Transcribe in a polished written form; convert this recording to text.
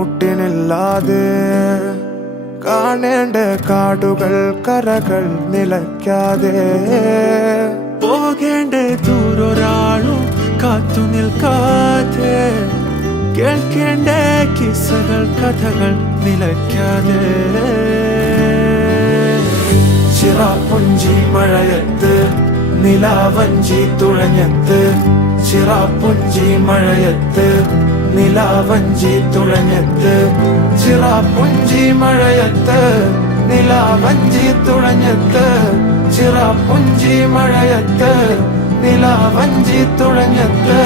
കുട്ടിനില്ലാതെ കാണേണ്ട കാടുകൾ കരകൾ നിലയ്ക്കാതെ പോകേണ്ട ദൂരൊരാളും കാത്തു നിൽക്കാതെ കേൾക്കേണ്ട കിസ്സകൾ കഥകൾ നിലയ്ക്കാതെ ചിറാപ്പുഞ്ചി മഴയത്ത് നിലാവഞ്ചി തുഴഞ്ഞത്ത് ചിറാപ്പുഞ്ചി മഴയത്ത് നിലാവഞ്ചി തുഴഞ്ഞത്ത് ചിറാപ്പുഞ്ചി മഴയത്ത് നിലാവഞ്ചി തുഴഞ്ഞത്ത് ചിറാപ്പുഞ്ചി മഴയത്ത് നിലാവഞ്ചി തുഴഞ്ഞത്ത്